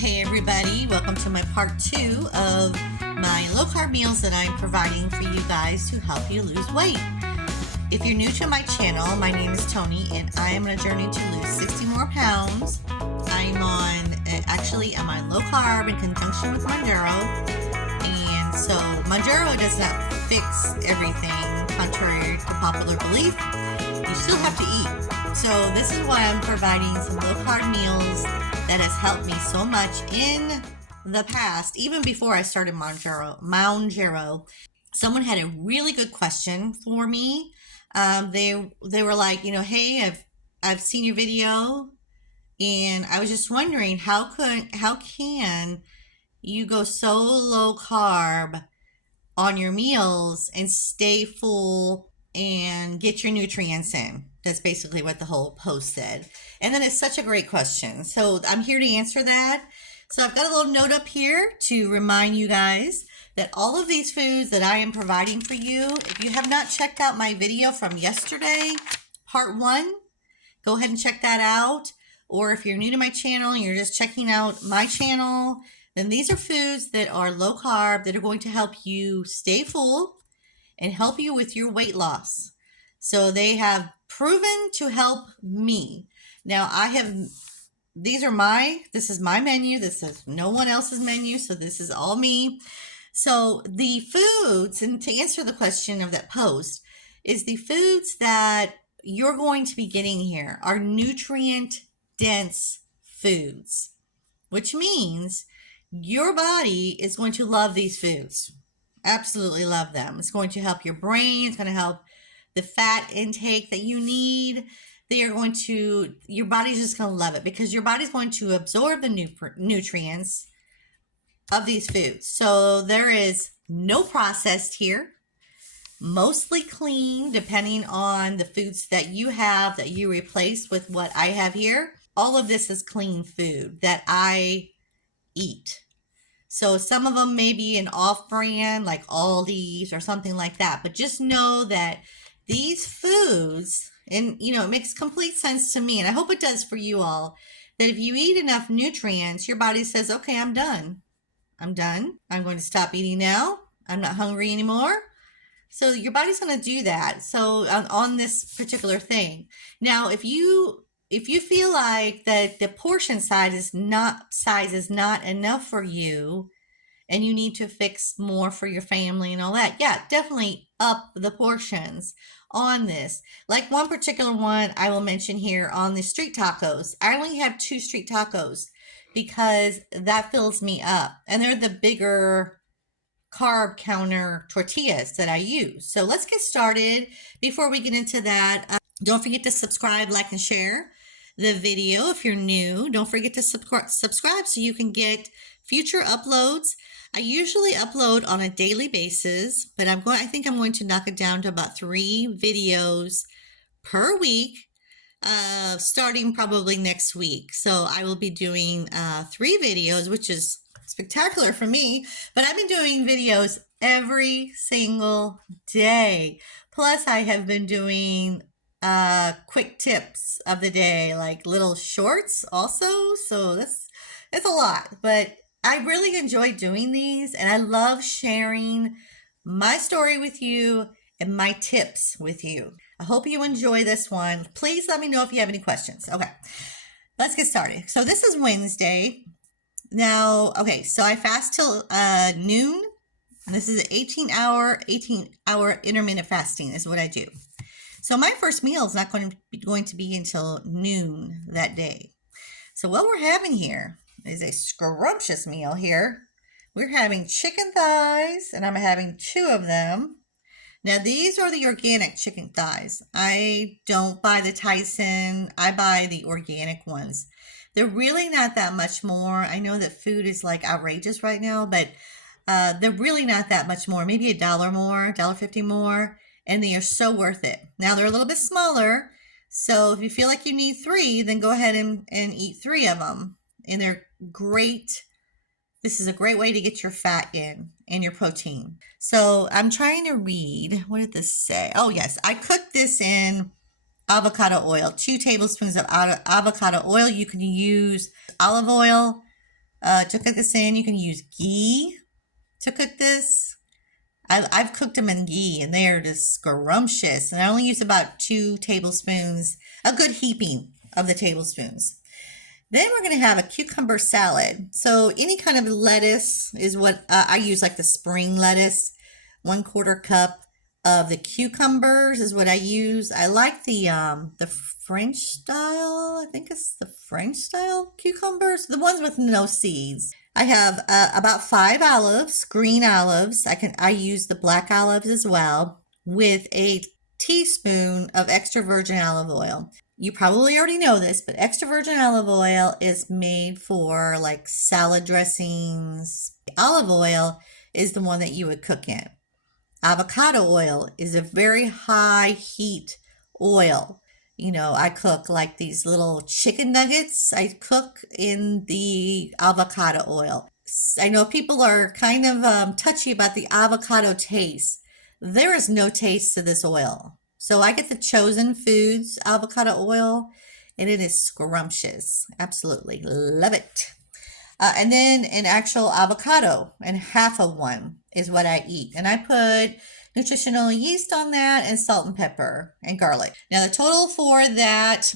Hey everybody, welcome to my part 2 of my low carb meals that I'm providing for you guys to help you lose weight. If you're new to my channel, my name is Tony and I am on a journey to lose 60 more pounds. I'm on low carb in conjunction with Mounjaro. And so Mounjaro does not fix everything, contrary to popular belief. You still have to eat. So this is why I'm providing some low carb meals that has helped me so much in the past, even before I started Mounjaro. Someone had a really good question for me. They were like, hey, I've seen your video, and I was just wondering how can you go so low carb on your meals and stay full and get your nutrients in. That's basically what the whole post said. And then it's such a great question. So I'm here to answer that. So I've got a little note up here to remind you guys that all of these foods that I am providing for you, if you have not checked out my video from yesterday, part 1, go ahead and check that out. Or if you're new to my channel and you're just checking out my channel, then these are foods that are low carb that are going to help you stay full and help you with your weight loss. So they have proven to help me. Now this is my menu. This is no one else's menu. So this is all me. So the foods, and to answer the question of that post, is the foods that you're going to be getting here are nutrient dense foods, which means your body is going to love these foods. Absolutely love them. It's going to help your brain. It's going to help the fat intake that you need. Your body's just going to love it because your body's going to absorb the nutrients of these foods. So there is no processed here, mostly clean, depending on the foods that you have that you replace with what I have here. All of this is clean food that I eat. So some of them may be an off-brand like Aldi's or something like that. But just know that these foods, and it makes complete sense to me, and I hope it does for you all, that if you eat enough nutrients, your body says, okay, I'm done. I'm done. I'm going to stop eating now. I'm not hungry anymore. So your body's going to do that. So on this particular thing. Now, if you feel like that the portion size is not enough for you and you need to fix more for your family and all that, yeah, definitely up the portions on this. Like one particular one I will mention here on the street tacos. I only have 2 street tacos because that fills me up. And they're the bigger carb counter tortillas that I use. So let's get started. Before we get into that, don't forget to subscribe, like, and share the video. If you're new, don't forget to subscribe so you can get future uploads. I usually upload on a daily basis, but I think I'm going to knock it down to about 3 videos per week, starting probably next week. So I will be doing 3 videos, which is spectacular for me, but I've been doing videos every single day. Plus I have been doing quick tips of the day, like little shorts also. So that's a lot, but I really enjoy doing these and I love sharing my story with you and my tips with you. I hope you enjoy this one. Please let me know if you have any questions. Okay, let's get started. So this is Wednesday. Now, okay, so I fast till noon. This is an 18-hour intermittent fasting is what I do. So my first meal is not going to be until noon that day. So what we're having here is a scrumptious meal here. We're having chicken thighs, and I'm having 2 of them. Now, these are the organic chicken thighs. I don't buy the Tyson. I buy the organic ones. They're really not that much more. I know that food is like outrageous right now, but they're really not that much more. Maybe $1 more, $1.50 more. And they are so worth it. Now they're a little bit smaller, so if you feel like you need 3, then go ahead and eat 3 of them. And they're great. This is a great way to get your fat in and your protein. So I'm trying to read. What did this say? Oh, yes. I cooked this in avocado oil. 2 tablespoons of avocado oil. You can use olive oil, to cook this in. You can use ghee to cook this. I've cooked them in ghee and they are just scrumptious. And I only use about 2 tablespoons, a good heaping of the tablespoons. Then we're going to have a cucumber salad. So any kind of lettuce is what I use, like the spring lettuce. 1/4 cup of the cucumbers is what I use. I like the French style. I think it's the French style cucumbers, the ones with no seeds. I have about 5 olives, green olives. I use the black olives as well, with a teaspoon of extra virgin olive oil. You probably already know this, but extra virgin olive oil is made for like salad dressings. Olive oil is the one that you would cook in. Avocado oil is a very high heat oil. You know, I cook like these little chicken nuggets. I cook in the avocado oil. I know people are kind of touchy about the avocado taste. There is no taste to this oil. So I get the Chosen Foods avocado oil, and it is scrumptious. Absolutely love it. And then an actual avocado, and half of one is what I eat. And I put nutritional yeast on that, and salt and pepper and garlic. Now the total for that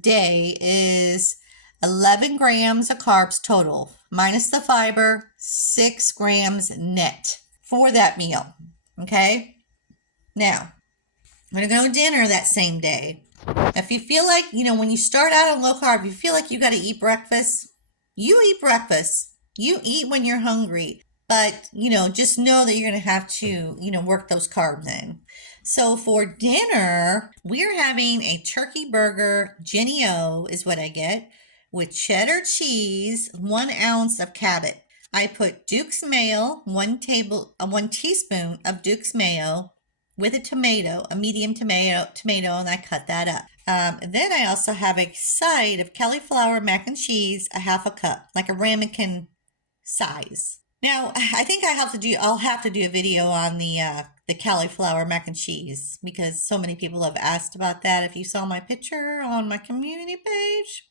day is 11 grams of carbs total, minus the fiber, 6 grams net for that meal. Okay? Now, I'm going to go to dinner that same day. If you feel like, when you start out on low carb, you feel like you got to eat breakfast, you eat breakfast. You eat when you're hungry. But, just know that you're going to have to, work those carbs in. So for dinner, we're having a turkey burger. Jenny O is what I get, with cheddar cheese, 1 ounce of Cabot. I put Duke's mayo, 1 teaspoon of Duke's mayo, with a tomato, a medium tomato, and I cut that up. Then I also have a side of cauliflower mac and cheese, a 1/2 cup, like a ramekin size. Now, I think I'll have to do a video on the cauliflower mac and cheese, because so many people have asked about that. If you saw my picture on my community page,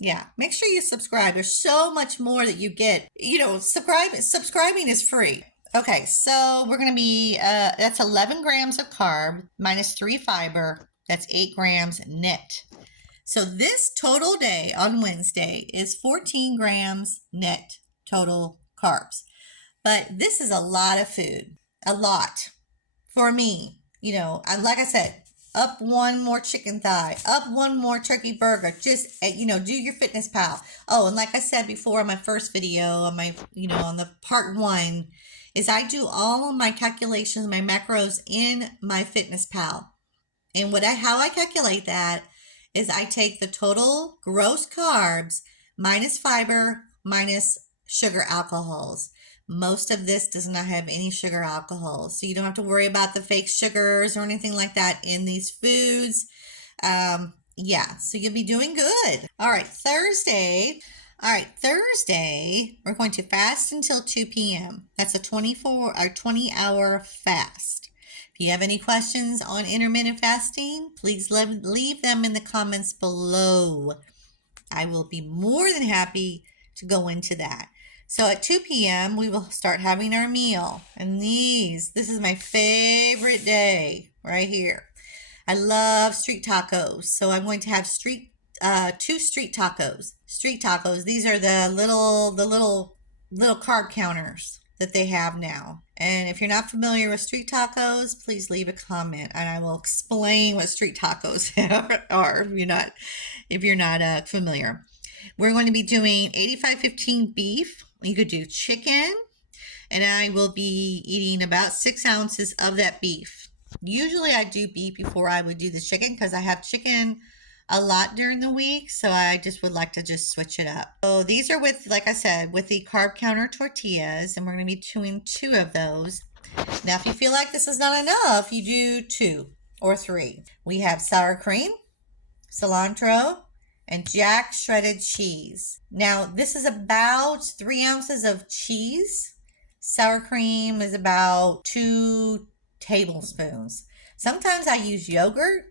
yeah, make sure you subscribe. There's so much more that you get. Subscribing is free. Okay, so we're going to be, that's 11 grams of carb minus 3 fiber. That's 8 grams net. So this total day on Wednesday is 14 grams net total carbs. But this is a lot of food, a lot for me. Like I said, up 1 more chicken thigh, up 1 more turkey burger. Just, do your fitness pal. Oh, and like I said before on my first video, on my, on the part 1, is I do all of my calculations, my macros in my fitness pal. And how I calculate that is I take the total gross carbs minus fiber minus sugar alcohols. Most of this does not have any sugar alcohols, so you don't have to worry about the fake sugars or anything like that in these foods. Yeah, so you'll be doing good. All right, Thursday, we're going to fast until 2 p.m. That's a 20-hour fast. If you have any questions on intermittent fasting, please leave them in the comments below. I will be more than happy to go into that. So at 2 p.m., we will start having our meal. And this is my favorite day right here. I love street tacos. So I'm going to have 2 street tacos. Street tacos, these are the little carb counters that they have now. And if you're not familiar with street tacos, please leave a comment and I will explain what street tacos are if you're not familiar. We're going to be doing 85-15 beef. You could do chicken, and I will be eating about 6 ounces of that beef. Usually I do beef before I would do the chicken because I have chicken a lot during the week, so I just would like to just switch it up. So these are with, like I said, with the carb counter tortillas, and we're going to be doing 2 of those. Now, if you feel like this is not enough, you do 2 or 3. We have sour cream, cilantro, and Jack shredded cheese. Now, this is about 3 ounces of cheese. Sour cream is about 2 tablespoons. Sometimes I use yogurt.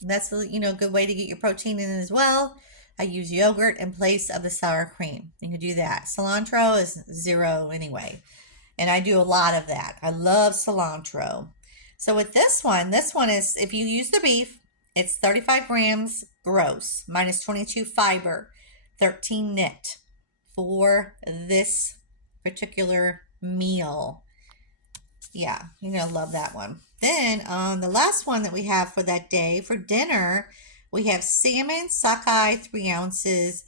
That's a good way to get your protein in as well. I use yogurt in place of the sour cream. You can do that. Cilantro is 0 anyway. And I do a lot of that. I love cilantro. So with this one is, if you use the beef, it's 35 grams gross, minus 22 fiber, 13 NIT for this particular meal. Yeah, you're going to love that one. Then the last one that we have for that day for dinner, we have salmon sockeye 3 ounces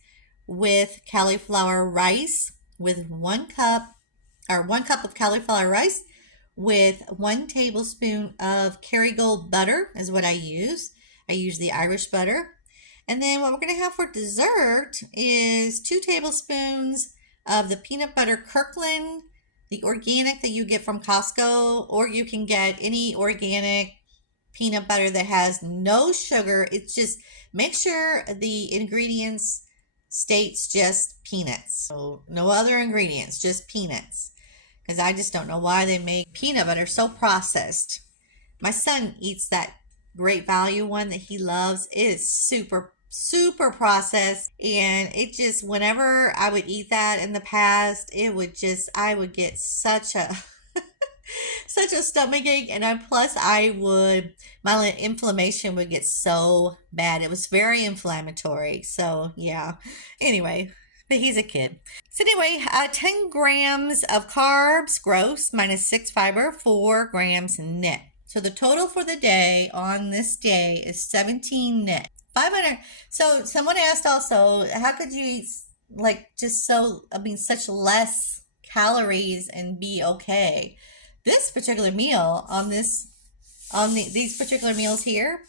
with cauliflower rice with 1 cup of cauliflower rice with 1 tablespoon of Kerrygold butter is what I use. I use the Irish butter. And then what we're going to have for dessert is 2 tablespoons of the peanut butter Kirkland, the organic that you get from Costco, or you can get any organic peanut butter that has no sugar. It's just, make sure the ingredients states just peanuts. So no other ingredients, just peanuts. Because I just don't know why they make peanut butter so processed. My son eats that Great Value one that he loves. It is super processed, and it just, whenever I would eat that in the past, it would just, I would get such a such a stomach ache, and my inflammation would get so bad. It was very inflammatory. So yeah, anyway, but he's a kid. So anyway, 10 grams of carbs gross, minus 6 fiber, 4 grams NIT. So the total for the day on this day is 17 NIT. 500. So someone asked also, how could you eat such less calories and be okay? This particular meal these particular meals here,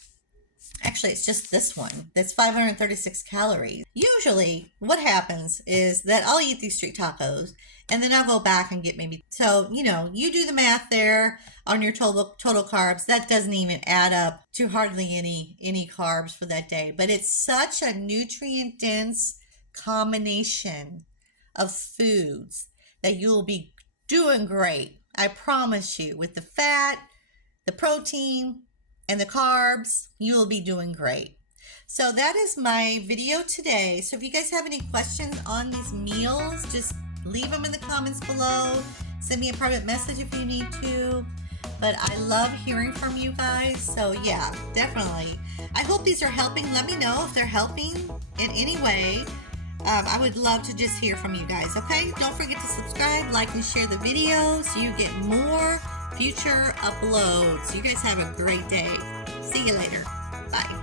actually it's just this one, that's 536 calories. Usually what happens is that I'll eat these street tacos and then I'll go back and get maybe, so you do the math there on your total carbs. That doesn't even add up to hardly any carbs for that day. But it's such a nutrient dense combination of foods that you'll be doing great. I promise you, with the fat, the protein, and the carbs, you will be doing great. So that is my video today. So if you guys have any questions on these meals, just leave them in the comments below. Send me a private message if you need to. But I love hearing from you guys. So yeah, definitely. I hope these are helping. Let me know if they're helping in any way. I would love to just hear from you guys, okay? Don't forget to subscribe, like, and share the video so you get more future uploads. You guys have a great day. See you later. Bye.